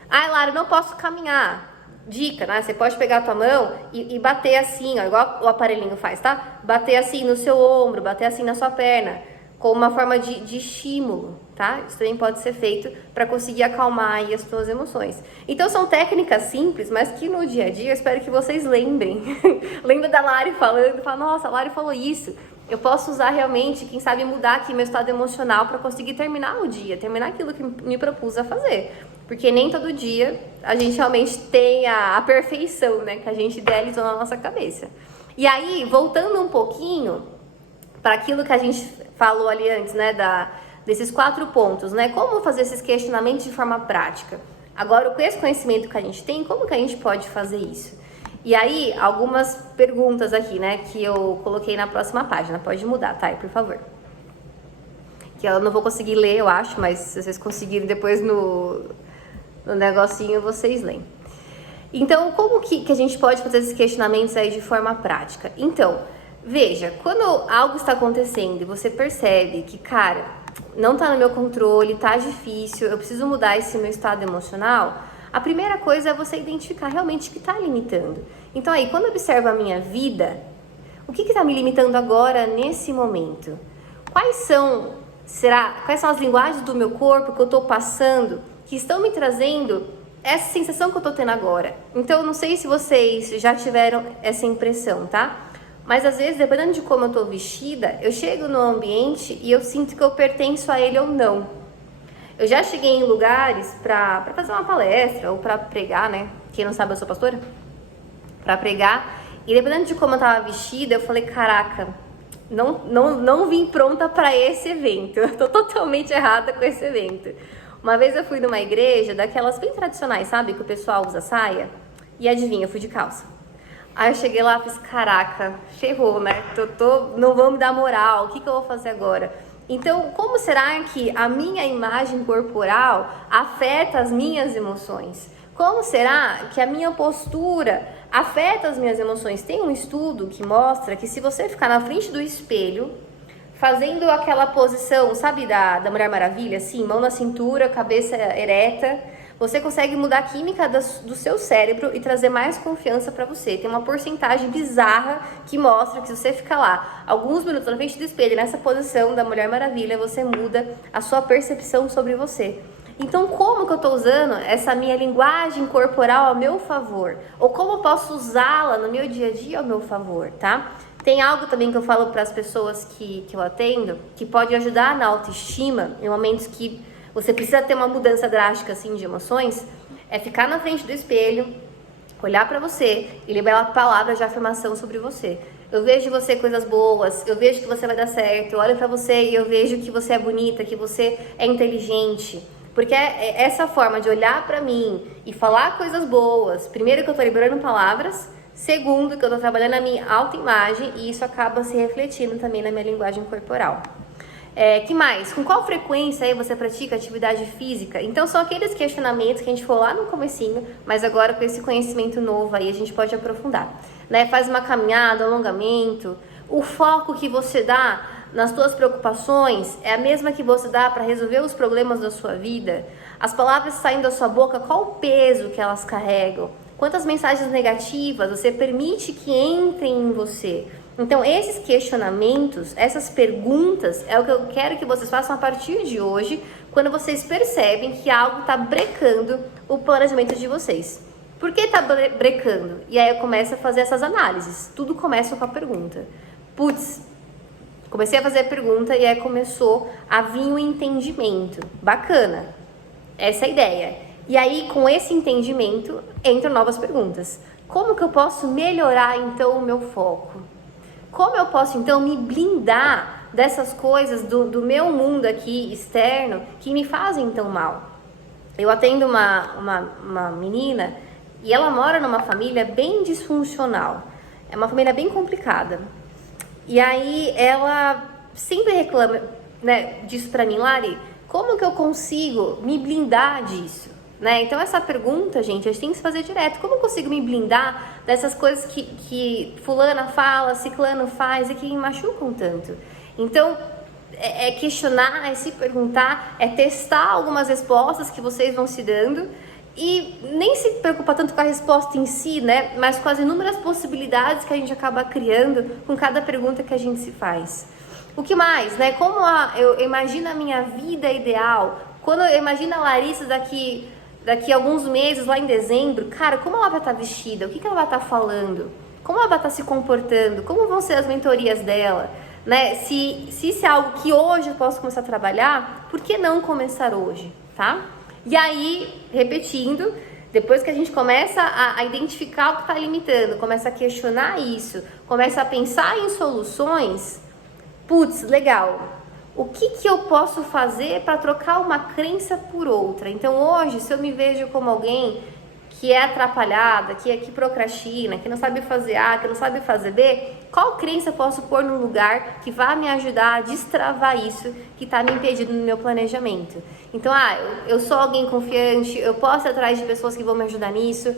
Ah, Lara, eu não posso caminhar. Dica, né? Você pode pegar a tua mão e bater assim, ó, igual o aparelhinho faz, tá? Bater assim no seu ombro, bater assim na sua perna, como uma forma de estímulo, tá? Isso também pode ser feito para conseguir acalmar aí as tuas emoções. Então são técnicas simples, mas que no dia a dia eu espero que vocês lembrem. Lembra da Lari falando, fala, nossa, a Lari falou isso. Eu posso usar realmente, quem sabe mudar aqui meu estado emocional para conseguir terminar o dia, terminar aquilo que me propus a fazer. Porque nem todo dia a gente realmente tem a perfeição, né, que a gente idealizou na nossa cabeça. E aí, voltando um pouquinho para aquilo que a gente falou ali antes, né, desses 4 pontos, né, como fazer esses questionamentos de forma prática. Agora, com esse conhecimento que a gente tem, como que a gente pode fazer isso? E aí, algumas perguntas aqui, né, que eu coloquei na próxima página. Pode mudar, tá? Por favor. Que eu não vou conseguir ler, eu acho, mas se vocês conseguirem depois no negocinho, vocês leem. Então, como que a gente pode fazer esses questionamentos aí de forma prática? Então, veja, quando algo está acontecendo e você percebe que, cara, não tá no meu controle, tá difícil, eu preciso mudar esse meu estado emocional, a primeira coisa é você identificar realmente o que está limitando. Então aí, quando eu observo a minha vida, o que está me limitando agora, nesse momento? Quais são as linguagens do meu corpo que eu estou passando que estão me trazendo essa sensação que eu estou tendo agora? Então, eu não sei se vocês já tiveram essa impressão, tá? Mas às vezes, dependendo de como eu estou vestida, eu chego no ambiente e eu sinto que eu pertenço a ele ou não. Eu já cheguei em lugares para fazer uma palestra ou para pregar, né? Quem não sabe, eu sou pastora. Para pregar. E dependendo de como eu tava vestida, eu falei, caraca, não vim pronta para esse evento. Eu tô totalmente errada com esse evento. Uma vez eu fui numa igreja, daquelas bem tradicionais, sabe? Que o pessoal usa saia. E adivinha, eu fui de calça. Aí eu cheguei lá e fiz, caraca, ferrou, né? Não vão me dar moral, o que eu vou fazer agora? Então, como será que a minha imagem corporal afeta as minhas emoções? Como será que a minha postura afeta as minhas emoções? Tem um estudo que mostra que se você ficar na frente do espelho, fazendo aquela posição, sabe, da Mulher Maravilha, assim, mão na cintura, cabeça ereta, você consegue mudar a química do seu cérebro e trazer mais confiança para você. Tem uma porcentagem bizarra que mostra que se você ficar lá alguns minutos na frente do espelho, nessa posição da Mulher Maravilha, você muda a sua percepção sobre você. Então, como que eu estou usando essa minha linguagem corporal ao meu favor? Ou como eu posso usá-la no meu dia a dia ao meu favor, tá? Tem algo também que eu falo para as pessoas que eu atendo, que pode ajudar na autoestima, em momentos que você precisa ter uma mudança drástica assim de emoções, é ficar na frente do espelho, olhar para você e liberar palavras de afirmação sobre você. Eu vejo em você coisas boas, eu vejo que você vai dar certo, eu olho para você e eu vejo que você é bonita, que você é inteligente. Porque é essa forma de olhar para mim e falar coisas boas, primeiro que eu tô liberando palavras, segundo que eu tô trabalhando a minha autoimagem e isso acaba se refletindo também na minha linguagem corporal. Que mais? Com qual frequência aí você pratica atividade física? Então são aqueles questionamentos que a gente falou lá no comecinho, mas agora com esse conhecimento novo aí a gente pode aprofundar. Né? Faz uma caminhada, alongamento, o foco que você dá nas suas preocupações é a mesma que você dá para resolver os problemas da sua vida? As palavras saindo da sua boca, qual o peso que elas carregam? Quantas mensagens negativas você permite que entrem em você? Então, esses questionamentos, essas perguntas, é o que eu quero que vocês façam a partir de hoje, quando vocês percebem que algo está brecando o planejamento de vocês. Por que tá brecando? E aí eu começo a fazer essas análises. Tudo começa com a pergunta. Putz, comecei a fazer a pergunta e aí começou a vir um entendimento. Bacana. Essa é a ideia. E aí, com esse entendimento, entram novas perguntas. Como que eu posso melhorar, então, o meu foco? Como eu posso, então, me blindar dessas coisas do meu mundo aqui externo que me fazem tão mal? Eu atendo uma menina e ela mora numa família bem disfuncional. É uma família bem complicada. E aí ela sempre reclama, né, disso pra mim, Lari, como que eu consigo me blindar disso? Né? Então essa pergunta, gente, a gente tem que se fazer direto. Como eu consigo me blindar dessas coisas que fulana fala, ciclano faz e que me machucam tanto? Então, é questionar, é se perguntar, é testar algumas respostas que vocês vão se dando e nem se preocupar tanto com a resposta em si, né? Mas com as inúmeras possibilidades que a gente acaba criando com cada pergunta que a gente se faz. O que mais, né? Como eu imagino a minha vida ideal, quando eu imagino a Larissa daqui a alguns meses, lá em dezembro, cara, como ela vai estar vestida? O que ela vai estar falando? Como ela vai estar se comportando? Como vão ser as mentorias dela? Né? Se isso é algo que hoje eu posso começar a trabalhar, por que não começar hoje, tá? E aí, repetindo, depois que a gente começa a identificar o que está limitando, começa a questionar isso, começa a pensar em soluções, putz, legal. O que eu posso fazer para trocar uma crença por outra? Então hoje, se eu me vejo como alguém que é atrapalhada, que procrastina, que não sabe fazer A, que não sabe fazer B, qual crença eu posso pôr no lugar que vai me ajudar a destravar isso que está me impedindo no meu planejamento? Então, eu sou alguém confiante, eu posso ir atrás de pessoas que vão me ajudar nisso,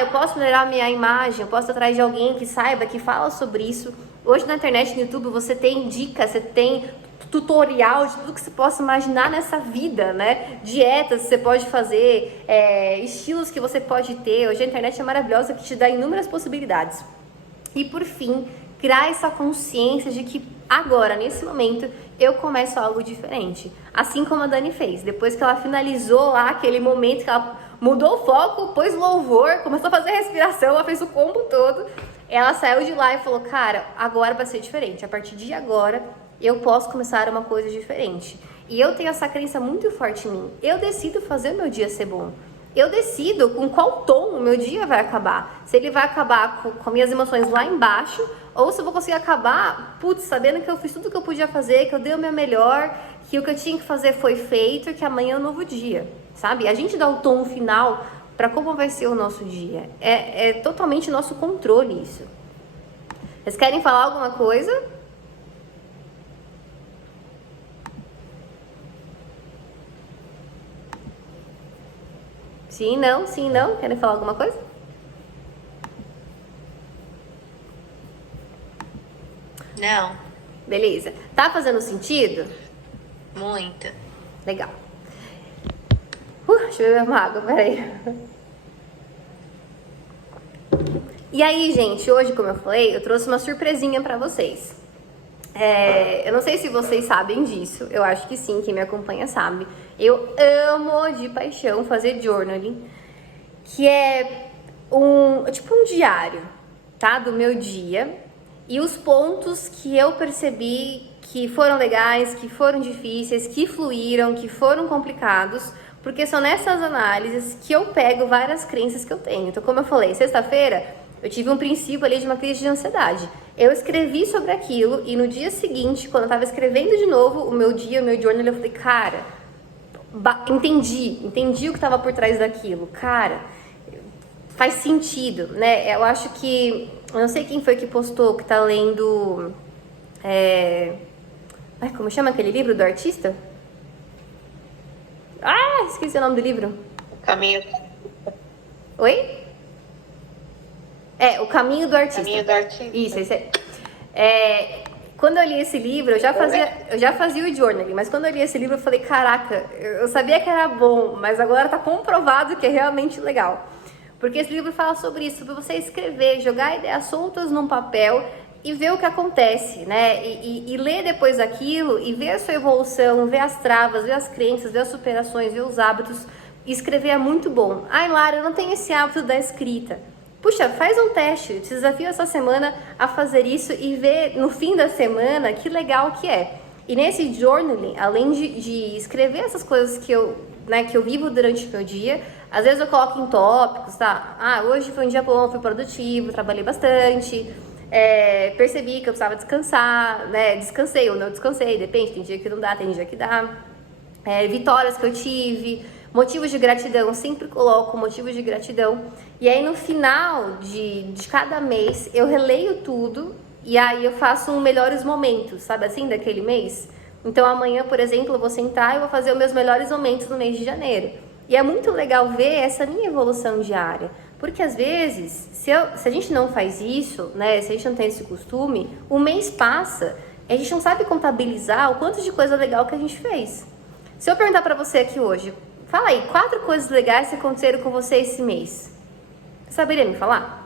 eu posso melhorar a minha imagem, eu posso ir atrás de alguém que saiba, que fala sobre isso. Hoje na internet, no YouTube, você tem dicas, você tem tutorial de tudo que você possa imaginar nessa vida, né? Dietas que você pode fazer, estilos que você pode ter. Hoje a internet é maravilhosa, que te dá inúmeras possibilidades. E por fim, criar essa consciência de que agora, nesse momento, eu começo algo diferente. Assim como a Dani fez. Depois que ela finalizou lá aquele momento que ela mudou o foco, pôs louvor, começou a fazer respiração, ela fez o combo todo. Ela saiu de lá e falou, cara, agora vai ser diferente. A partir de agora, eu posso começar uma coisa diferente. E eu tenho essa crença muito forte em mim. Eu decido fazer o meu dia ser bom. Eu decido com qual tom o meu dia vai acabar. Se ele vai acabar com minhas emoções lá embaixo, ou se eu vou conseguir acabar, sabendo que eu fiz tudo o que eu podia fazer, que eu dei o meu melhor, que o que eu tinha que fazer foi feito, que amanhã é um novo dia, sabe? A gente dá o tom final para como vai ser o nosso dia. É totalmente nosso controle isso. Vocês querem falar alguma coisa? Sim, não. Querem falar alguma coisa? Não. Beleza. Tá fazendo sentido? Muito. Legal. Deixa eu beber uma água, peraí. E aí, gente, hoje, como eu falei, eu trouxe uma surpresinha pra vocês. Eu não sei se vocês sabem disso, eu acho que sim, quem me acompanha sabe. Eu amo de paixão fazer journaling, que é tipo um diário, tá? Do meu dia e os pontos que eu percebi que foram legais, que foram difíceis, que fluíram, que foram complicados, porque são nessas análises que eu pego várias crenças que eu tenho. Então, como eu falei, sexta-feira eu tive um princípio ali de uma crise de ansiedade. Eu escrevi sobre aquilo e no dia seguinte, quando eu tava escrevendo de novo o meu journal, eu falei, cara, entendi o que tava por trás daquilo. Cara, faz sentido, né? Eu acho que, eu não sei quem foi que postou, que tá lendo, como chama aquele livro do artista? Esqueci o nome do livro. Caminho. Oi? O Caminho do Artista. Caminho do Artista. Isso, esse aí. Quando eu li esse livro, eu já fazia o journaling, mas quando eu li esse livro, eu falei, caraca, eu sabia que era bom, mas agora tá comprovado que é realmente legal. Porque esse livro fala sobre isso, sobre você escrever, jogar ideias soltas num papel e ver o que acontece, né? E ler depois daquilo e ver a sua evolução, ver as travas, ver as crenças, ver as superações, ver os hábitos, escrever é muito bom. Ai, Lara, eu não tenho esse hábito da escrita. Puxa, faz um teste, te desafio essa semana a fazer isso e ver no fim da semana que legal que é. E nesse journaling, além de escrever essas coisas que eu vivo durante o meu dia, às vezes eu coloco em tópicos, tá? Ah, hoje foi um dia bom, fui produtivo, trabalhei bastante, percebi que eu precisava descansar, né? Descansei ou não descansei, depende, tem dia que não dá, tem dia que dá. Vitórias que eu tive, motivos de gratidão, sempre coloco motivos de gratidão. E aí no final de cada mês eu releio tudo e aí eu faço um melhores momentos, sabe assim, daquele mês. Então amanhã, por exemplo, eu vou sentar e vou fazer os meus melhores momentos no mês de janeiro. E é muito legal ver essa minha evolução diária, porque às vezes, se a gente não faz isso, né, se a gente não tem esse costume, o mês passa, a gente não sabe contabilizar o quanto de coisa legal que a gente fez. Se eu perguntar pra você aqui hoje, fala aí, 4 coisas legais que aconteceram com você esse mês. Você saberia me falar?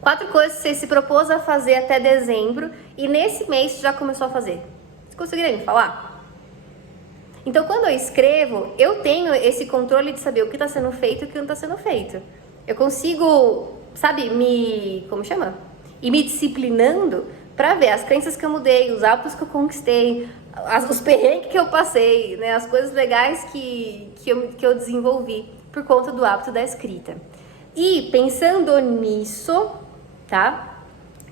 4 coisas que você se propôs a fazer até dezembro e nesse mês você já começou a fazer. Você conseguiria me falar? Então, quando eu escrevo, eu tenho esse controle de saber o que está sendo feito e o que não está sendo feito. Eu consigo, sabe, ir me disciplinando para ver as crenças que eu mudei, os hábitos que eu conquistei, os perrengues que eu passei, né, as coisas legais que eu desenvolvi por conta do hábito da escrita. E pensando nisso, tá?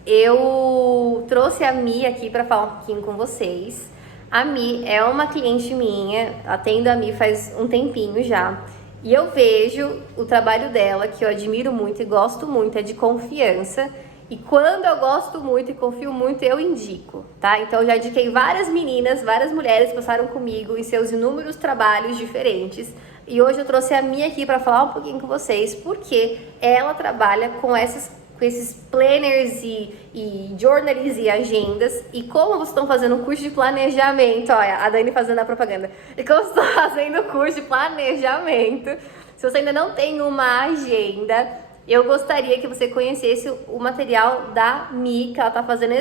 Eu trouxe a Mi aqui para falar um pouquinho com vocês. A Mi é uma cliente minha, atendo a Mi faz um tempinho já. E eu vejo o trabalho dela, que eu admiro muito e gosto muito, é de confiança. E quando eu gosto muito e confio muito, eu indico, tá? Então, eu já indiquei várias meninas, várias mulheres que passaram comigo em seus inúmeros trabalhos diferentes. E hoje eu trouxe a minha aqui para falar um pouquinho com vocês, porque ela trabalha com esses planners e journals e agendas. E como vocês estão fazendo um curso de planejamento, olha, a Dani fazendo a propaganda. E como vocês estão fazendo o curso de planejamento, se você ainda não tem uma agenda, eu gostaria que você conhecesse o material da Mi, que ela tá fazendo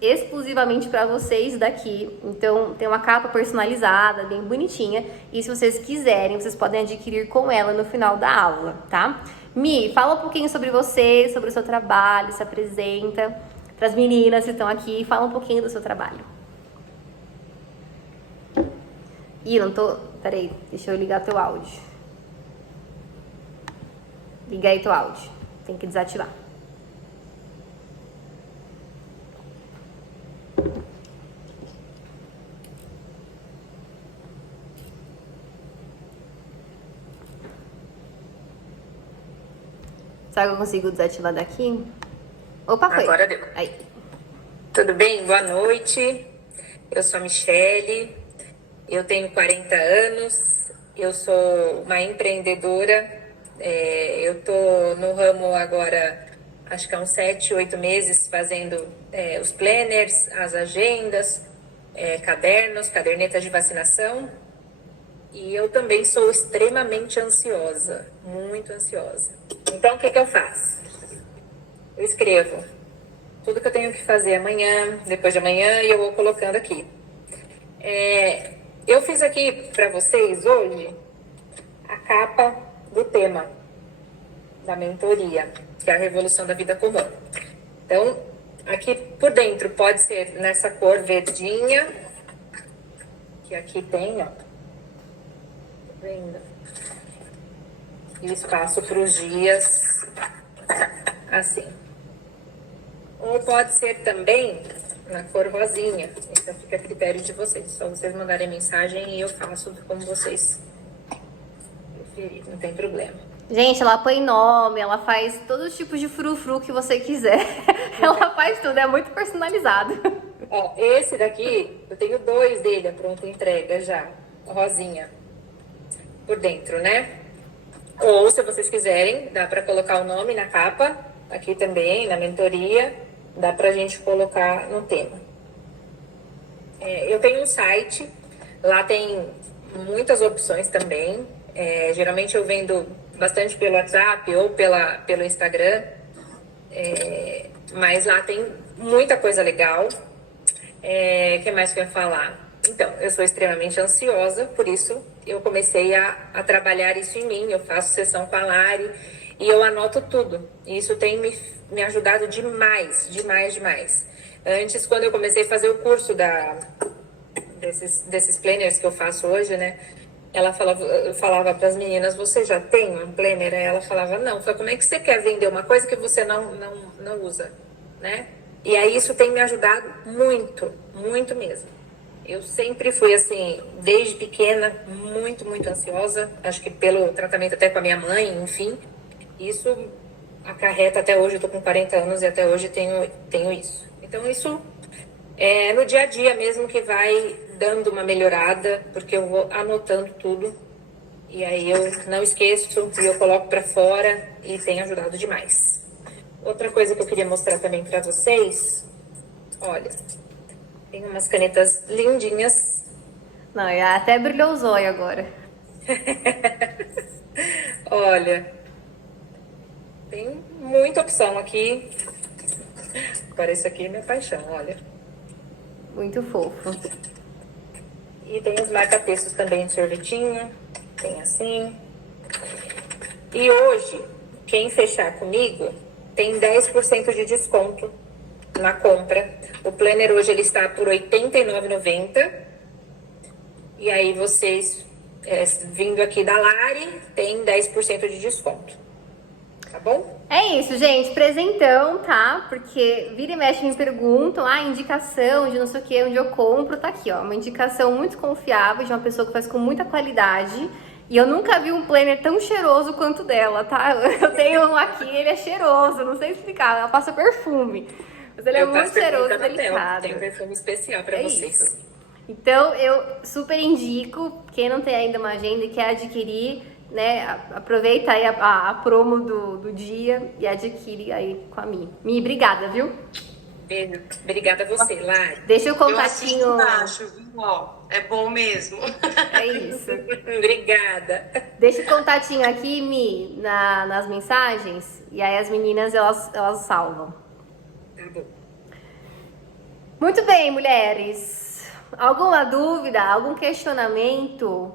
exclusivamente para vocês daqui. Então, tem uma capa personalizada, bem bonitinha. E se vocês quiserem, vocês podem adquirir com ela no final da aula, tá? Mi, fala um pouquinho sobre você, sobre o seu trabalho, se apresenta para as meninas que estão aqui. Fala um pouquinho do seu trabalho. Ih, não tô... Peraí, deixa eu ligar teu áudio. Liga aí teu áudio. Tem que desativar. Será que eu consigo desativar daqui? Opa, foi. Agora deu. Aí. Tudo bem? Boa noite. Eu sou a Michele. Eu tenho 40 anos. Eu sou uma empreendedora. Eu tô no ramo agora, acho que há uns 7, 8 meses, fazendo os planners, as agendas, cadernos, cadernetas de vacinação. E eu também sou extremamente ansiosa, muito ansiosa. Então, o que eu faço? Eu escrevo tudo que eu tenho que fazer amanhã, depois de amanhã, e eu vou colocando aqui. Eu fiz aqui para vocês hoje a capa do tema da mentoria, que é a Revolução da Vida Comum. Então, aqui por dentro pode ser nessa cor verdinha, que aqui tem, ó. Tá vendo? E espaço para os dias, assim. Ou pode ser também na cor rosinha. Isso fica a critério de vocês. Só vocês mandarem mensagem e eu faço como vocês preferirem, não tem problema. Gente, ela põe nome, ela faz todos os tipos de frufru que você quiser. Ela faz tudo, é muito personalizado. Ó, esse daqui, eu tenho 2 dele, a pronta entrega já, rosinha, por dentro, né? Ou, se vocês quiserem, dá para colocar o nome na capa, aqui também, na mentoria, dá pra gente colocar no tema. Eu tenho um site, lá tem muitas opções também. Geralmente eu vendo bastante pelo WhatsApp ou pelo Instagram, mas lá tem muita coisa legal. O que mais que eu ia falar? Então, eu sou extremamente ansiosa, por isso eu comecei a trabalhar isso em mim. Eu faço sessão com a Lari e eu anoto tudo. E isso tem me ajudado demais, demais, demais. Antes, quando eu comecei a fazer o curso desses planners que eu faço hoje, né? Eu falava para as meninas, você já tem um planner? Aí ela falava, não. Eu falei, como é que você quer vender uma coisa que você não usa, né? E aí isso tem me ajudado muito, muito mesmo. Eu sempre fui assim, desde pequena, muito, muito ansiosa. Acho que pelo tratamento até com a minha mãe, enfim. Isso acarreta até hoje, eu tô com 40 anos e até hoje tenho isso. Então isso é no dia a dia mesmo que vai dando uma melhorada, porque eu vou anotando tudo. E aí eu não esqueço e eu coloco para fora e tem ajudado demais. Outra coisa que eu queria mostrar também para vocês, olha, tem umas canetas lindinhas. Não, até brilhou o zóio agora. Olha, tem muita opção aqui. Agora esse aqui é minha paixão, olha. Muito fofo. E tem os marca-textos também de sorvetinho. Tem assim. E hoje, quem fechar comigo tem 10% de desconto na compra. O planner hoje ele está por R$ 89,90. E aí vocês, vindo aqui da Lari, tem 10% de desconto. Tá bom? É isso, gente. Presentão, tá? Porque vira e mexe me perguntam, indicação de não sei o que, onde eu compro. Tá aqui, ó. Uma indicação muito confiável de uma pessoa que faz com muita qualidade. E eu nunca vi um planner tão cheiroso quanto dela, tá? Eu tenho um aqui, ele é cheiroso, não sei explicar. Ela passa perfume. Mas ele é muito cheiroso, delicado. Tem um perfume especial pra vocês. Isso. Então, eu super indico. Quem não tem ainda uma agenda e quer adquirir, né, aproveita aí a promo do dia e adquire aí com a Mi. Mi, obrigada, viu? Beijo. Obrigada a você, Lari. Deixa o Eu assisto contatinho. embaixo, viu? Ó, é bom mesmo. É isso. Obrigada. Deixa o contatinho aqui, Mi, nas mensagens. E aí as meninas, elas salvam. Tá bom. Muito bem, mulheres. Alguma dúvida, algum questionamento?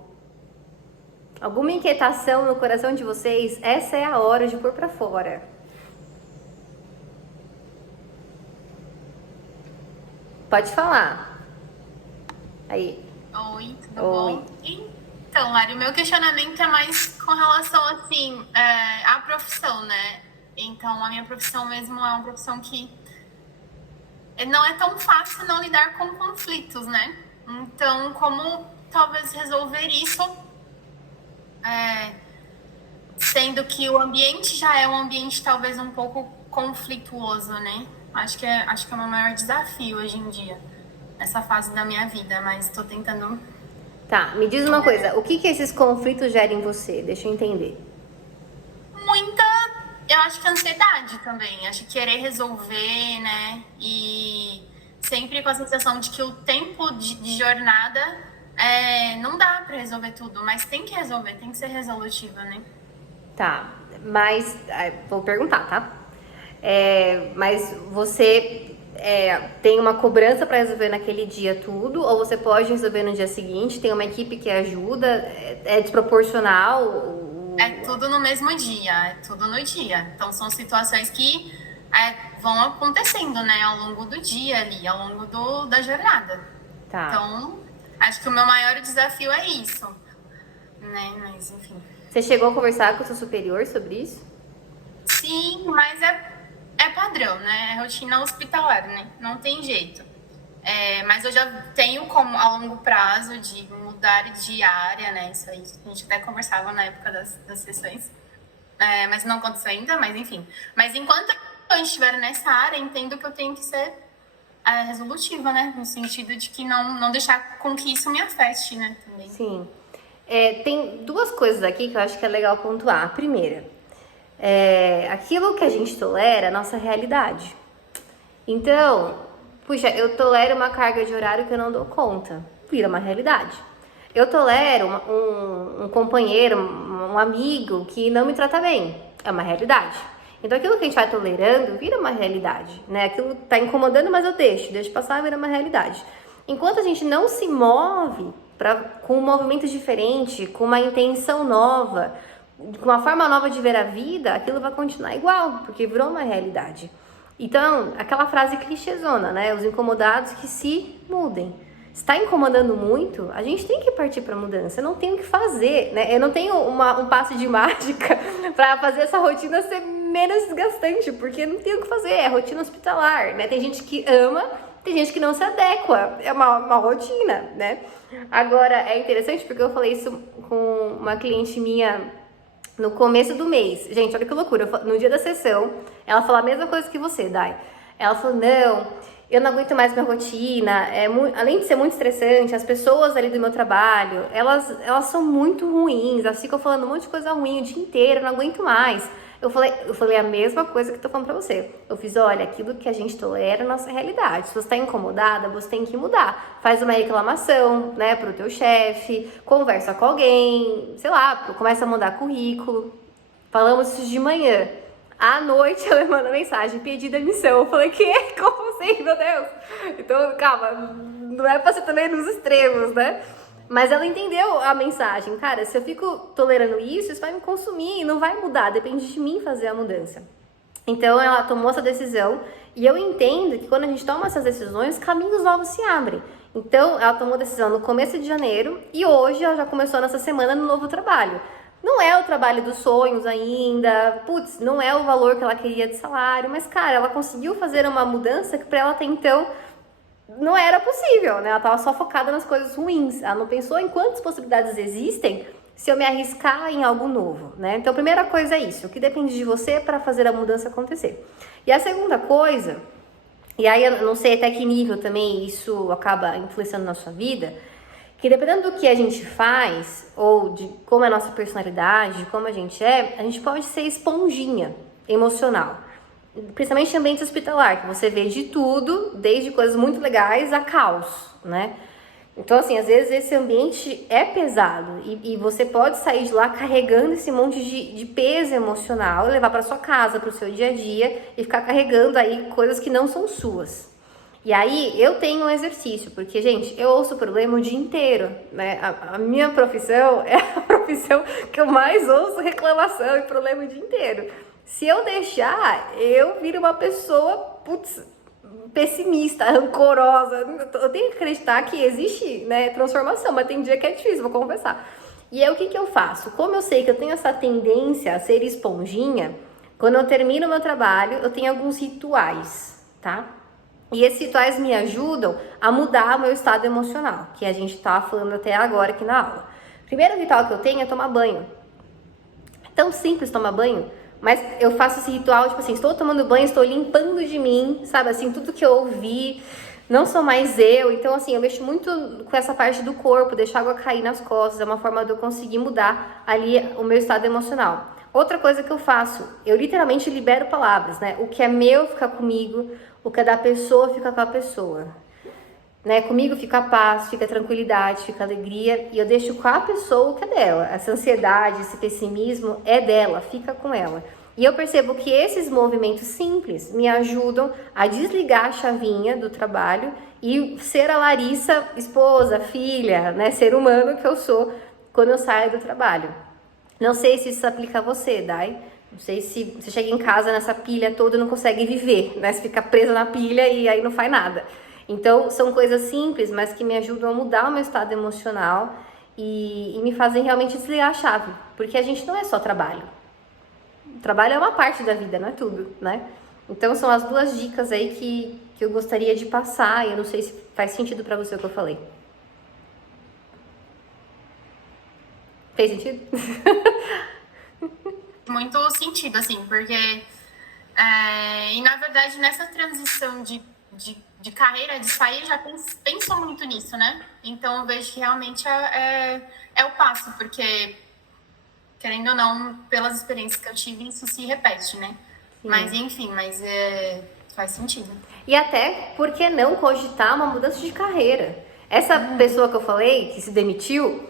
Alguma inquietação no coração de vocês? Essa é a hora de pôr pra fora. Pode falar. Aí. Oi, tudo Oi. bom? Então, Lari, o meu questionamento é mais com relação, assim, à profissão, né? Então, a minha profissão mesmo é uma profissão que não é tão fácil não lidar com conflitos, né? Então, como talvez resolver isso, sendo que o ambiente já é um ambiente talvez um pouco conflituoso, né? Acho que é o meu maior desafio hoje em dia, nessa fase da minha vida, mas estou tentando... Tá, me diz uma coisa. O que esses conflitos geram em você? Deixa eu entender. Eu acho que ansiedade também, acho que querer resolver, né? E sempre com a sensação de que o tempo de jornada não dá pra resolver tudo, mas tem que resolver, tem que ser resolutiva, né? Tá, mas... vou perguntar, tá? Mas você tem uma cobrança para resolver naquele dia tudo? Ou você pode resolver no dia seguinte? Tem uma equipe que ajuda? É desproporcional? É tudo no mesmo dia, é tudo no dia. Então, são situações que vão acontecendo, né? Ao longo do dia ali, ao longo da jornada. Tá. Então, acho que o meu maior desafio é isso, né? Mas, enfim... Você chegou a conversar com o seu superior sobre isso? Sim, mas é padrão, né? É rotina hospitalar, né? Não tem jeito. Mas eu já tenho como, a longo prazo, de mudar de área, né? Isso aí a gente até conversava na época das sessões. Mas não aconteceu ainda, mas enfim. Mas enquanto eu estiver nessa área, entendo que eu tenho que ser resolutiva, né? No sentido de que não deixar com que isso me afete, né? Também. Sim. Tem duas coisas aqui que eu acho que é legal pontuar. A primeira, aquilo que a gente tolera é a nossa realidade. Então, puxa, eu tolero uma carga de horário que eu não dou conta. Vira uma realidade. Eu tolero um companheiro, um amigo que não me trata bem. É uma realidade. Então, aquilo que a gente vai tolerando vira uma realidade, né? Aquilo tá incomodando, mas eu deixo passar, vira uma realidade. Enquanto a gente não se move com um movimento diferente, com uma intenção nova, com uma forma nova de ver a vida, aquilo vai continuar igual, porque virou uma realidade. Então, aquela frase clichêzona, né? Os incomodados que se mudem. Se está incomodando muito, a gente tem que partir para mudança. Eu não tenho o que fazer, né? Eu não tenho um passe de mágica para fazer essa rotina ser menos desgastante, porque não tem o que fazer, é rotina hospitalar, né? Tem gente que ama, tem gente que não se adequa, é uma rotina, né? Agora, é interessante porque eu falei isso com uma cliente minha no começo do mês. Gente, olha que loucura, no dia da sessão, ela falou a mesma coisa que você, Dai. Ela falou, não, eu não aguento mais minha rotina, além de ser muito estressante, as pessoas ali do meu trabalho, elas são muito ruins, elas ficam falando um monte de coisa ruim o dia inteiro, eu não aguento mais. Eu falei a mesma coisa que eu tô falando pra você. Eu fiz, olha, aquilo que a gente tolera é a nossa realidade. Se você tá incomodada, você tem que mudar. Faz uma reclamação, né, pro teu chefe, conversa com alguém, sei lá, começa a mandar currículo. Falamos isso de manhã. À noite ela manda mensagem, pedi demissão. Eu falei, como assim, meu Deus? Então, calma, não é pra ser também nos extremos, né? Mas ela entendeu a mensagem. Cara, se eu fico tolerando isso vai me consumir e não vai mudar. Depende de mim fazer a mudança. Então, ela tomou essa decisão. E eu entendo que quando a gente toma essas decisões, caminhos novos se abrem. Então, ela tomou a decisão no começo de janeiro. E hoje, ela já começou nessa semana no novo trabalho. Não é o trabalho dos sonhos ainda. Putz, não é o valor que ela queria de salário. Mas, cara, ela conseguiu fazer uma mudança que pra ela até então não era possível, né? Ela tava só focada nas coisas ruins. Ela não pensou em quantas possibilidades existem se eu me arriscar em algo novo, né? Então, a primeira coisa é isso. O que depende de você para fazer a mudança acontecer. E a segunda coisa, e aí eu não sei até que nível também isso acaba influenciando na sua vida, que dependendo do que a gente faz, ou de como é a nossa personalidade, de como a gente pode ser esponjinha emocional. Principalmente em ambiente hospitalar, que você vê de tudo, desde coisas muito legais a caos, né? Então, assim, às vezes esse ambiente é pesado e você pode sair de lá carregando esse monte de peso emocional, levar para sua casa, para o seu dia a dia e ficar carregando aí coisas que não são suas. E aí, eu tenho um exercício, porque, gente, eu ouço problema o dia inteiro, né? A minha profissão é a profissão que eu mais ouço reclamação e problema o dia inteiro. Se eu deixar, eu viro uma pessoa, pessimista, rancorosa. Eu tenho que acreditar que existe, né, transformação, mas tem dia que é difícil, vou confessar. E aí, o que eu faço? Como eu sei que eu tenho essa tendência a ser esponjinha, quando eu termino o meu trabalho, eu tenho alguns rituais, tá? E esses rituais me ajudam a mudar o meu estado emocional, que a gente tá falando até agora aqui na aula. O primeiro ritual que eu tenho é tomar banho. É tão simples tomar banho, mas eu faço esse ritual, tipo assim, estou tomando banho, estou limpando de mim, sabe, assim, tudo que eu ouvi, não sou mais eu. Então, assim, eu mexo muito com essa parte do corpo, deixar a água cair nas costas, é uma forma de eu conseguir mudar ali o meu estado emocional. Outra coisa que eu faço, eu literalmente libero palavras, né, o que é meu fica comigo, o que é da pessoa fica com a pessoa. Né? Comigo fica a paz, fica a tranquilidade, fica a alegria, e eu deixo com a pessoa o que é dela. Essa ansiedade, esse pessimismo é dela, fica com ela. E eu percebo que esses movimentos simples me ajudam a desligar a chavinha do trabalho e ser a Larissa, esposa, filha, né, ser humano que eu sou quando eu saio do trabalho. Não sei se isso se aplica a você, Dai. Não sei se você chega em casa nessa pilha toda e não consegue viver, né? Você fica presa na pilha e aí não faz nada. Então, são coisas simples, mas que me ajudam a mudar o meu estado emocional e me fazem realmente desligar a chave. Porque a gente não é só trabalho. O trabalho é uma parte da vida, não é tudo, né? Então, são as duas dicas aí que eu gostaria de passar. E eu não sei se faz sentido pra você o que eu falei. Fez sentido? Muito sentido, assim, porque... e, na verdade, nessa transição de carreira, de sair, já pensou muito nisso, né? Então, eu vejo que realmente é o passo, porque, querendo ou não, pelas experiências que eu tive, isso se repete, né? Sim. Mas, enfim, faz sentido. E até, por que não cogitar uma mudança de carreira? Essa pessoa que eu falei, que se demitiu,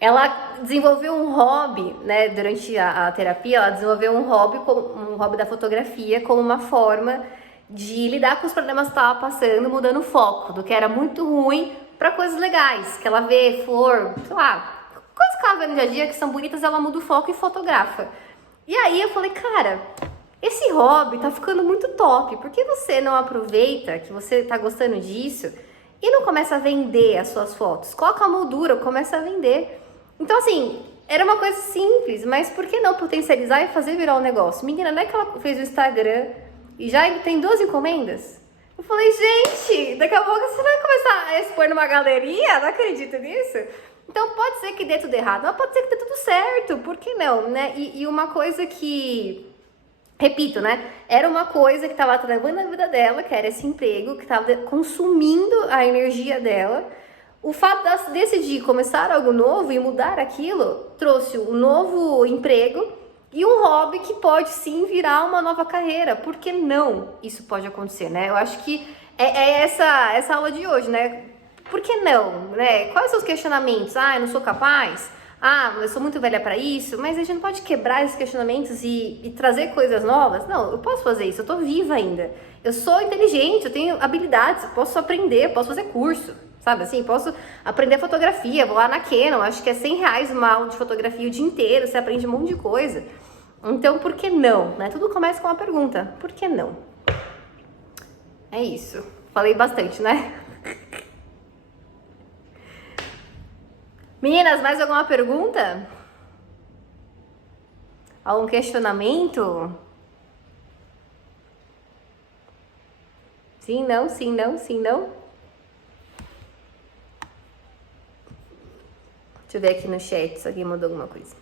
ela desenvolveu um hobby, né? Durante a terapia, ela desenvolveu um hobby da fotografia como uma forma de lidar com os problemas que estava passando, mudando o foco do que era muito ruim pra coisas legais, que ela vê flor, sei lá, coisas que ela vê no dia a dia que são bonitas, ela muda o foco e fotografa. E aí eu falei, cara, esse hobby tá ficando muito top, por que você não aproveita que você tá gostando disso e não começa a vender as suas fotos? Coloca a moldura, começa a vender. Então assim, era uma coisa simples, mas por que não potencializar e fazer virar um negócio? Menina, não é que ela fez o Instagram e já tem 12 encomendas? Eu falei, gente, daqui a pouco você vai começar a expor numa galeria? Não acredito nisso? Então pode ser que dê tudo errado, mas pode ser que dê tudo certo, por que não, né? E uma coisa que, repito, né? Era uma coisa que estava travando a vida dela, que era esse emprego, que estava consumindo a energia dela. O fato de decidir começar algo novo e mudar aquilo, trouxe um novo emprego e um hobby que pode sim virar uma nova carreira. Por que não isso pode acontecer, né? Eu acho que é essa aula de hoje, né? Por que não, né? Quais são os questionamentos? Ah, eu não sou capaz? Ah, eu sou muito velha para isso? Mas a gente não pode quebrar esses questionamentos e trazer coisas novas? Não, eu posso fazer isso, eu tô viva ainda. Eu sou inteligente, eu tenho habilidades, eu posso aprender, posso fazer curso, sabe assim? Posso aprender fotografia, vou lá na Canon, acho que é R$100 uma aula de fotografia o dia inteiro, você aprende um monte de coisa. Então, por que não? Né? Tudo começa com uma pergunta, por que não? É isso, falei bastante, né? Meninas, mais alguma pergunta? Algum questionamento? Sim, não, sim, não, sim, não? Deixa eu ver aqui no chat se alguém mandou alguma coisa.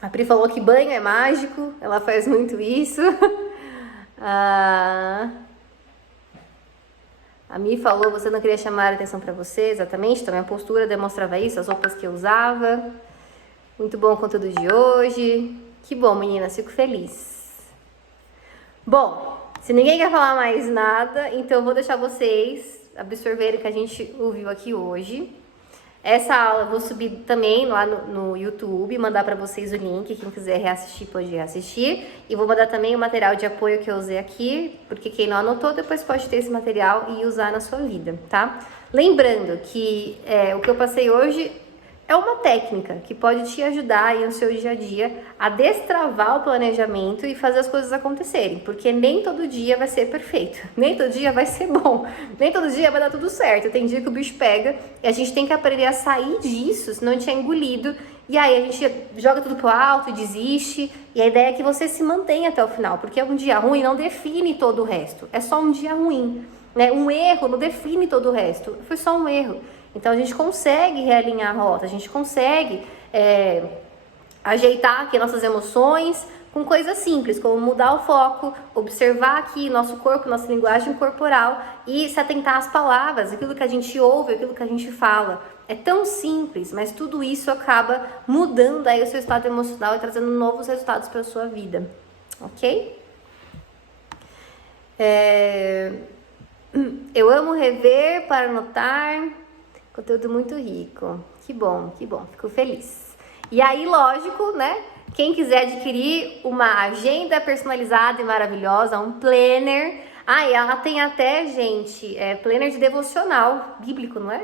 A Pri falou que banho é mágico, ela faz muito isso. A Mi falou, você não queria chamar a atenção pra você, exatamente, então minha postura demonstrava isso, as roupas que eu usava. Muito bom o conteúdo de hoje. Que bom, meninas, fico feliz. Bom, se ninguém quer falar mais nada, então eu vou deixar vocês absorverem o que a gente ouviu aqui hoje. Essa aula eu vou subir também lá no YouTube, mandar para vocês o link, quem quiser reassistir pode reassistir. E vou mandar também o material de apoio que eu usei aqui, porque quem não anotou depois pode ter esse material e usar na sua vida, tá? Lembrando que o que eu passei hoje é uma técnica que pode te ajudar aí no seu dia a dia a destravar o planejamento e fazer as coisas acontecerem, porque nem todo dia vai ser perfeito, nem todo dia vai ser bom, nem todo dia vai dar tudo certo. Tem dia que o bicho pega e a gente tem que aprender a sair disso, senão a gente é engolido e aí a gente joga tudo pro alto e desiste. E a ideia é que você se mantenha até o final, porque um dia ruim não define todo o resto, é só um dia ruim, né? Um erro não define todo o resto, foi só um erro. Então a gente consegue realinhar a rota, a gente consegue ajeitar aqui nossas emoções com coisas simples, como mudar o foco, observar aqui nosso corpo, nossa linguagem corporal e se atentar às palavras, aquilo que a gente ouve, aquilo que a gente fala. É tão simples, mas tudo isso acaba mudando aí o seu estado emocional e trazendo novos resultados para a sua vida, ok? Eu amo rever para anotar. Conteúdo muito rico. Que bom, fico feliz. E aí, lógico, né? Quem quiser adquirir uma agenda personalizada e maravilhosa, um planner. Ah, e ela tem até, gente, planner de devocional bíblico, não é?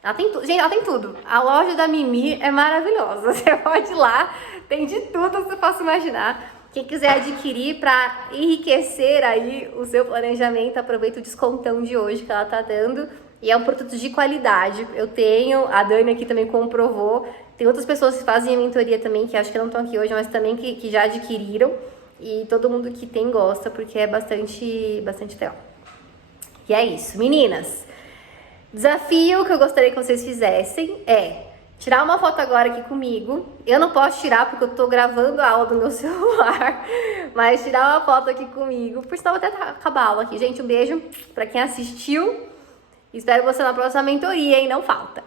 Ela tem tudo. Gente, ela tem tudo. A loja da Mimi é maravilhosa. Você pode ir lá, tem de tudo que você possa imaginar. Quem quiser adquirir para enriquecer aí o seu planejamento, aproveita o descontão de hoje que ela tá dando. E é um produto de qualidade. Eu tenho, a Dani aqui também comprovou. Tem outras pessoas que fazem a mentoria também, que acho que não estão aqui hoje, mas também que já adquiriram. E todo mundo que tem gosta, porque é bastante legal. E é isso, meninas. Desafio que eu gostaria que vocês fizessem é tirar uma foto agora aqui comigo. Eu não posso tirar porque eu tô gravando a aula do meu celular, mas tirar uma foto aqui comigo. Por sinal, vou até acabar a aula aqui. Gente, um beijo pra quem assistiu. Espero você na próxima mentoria, hein? Não falta!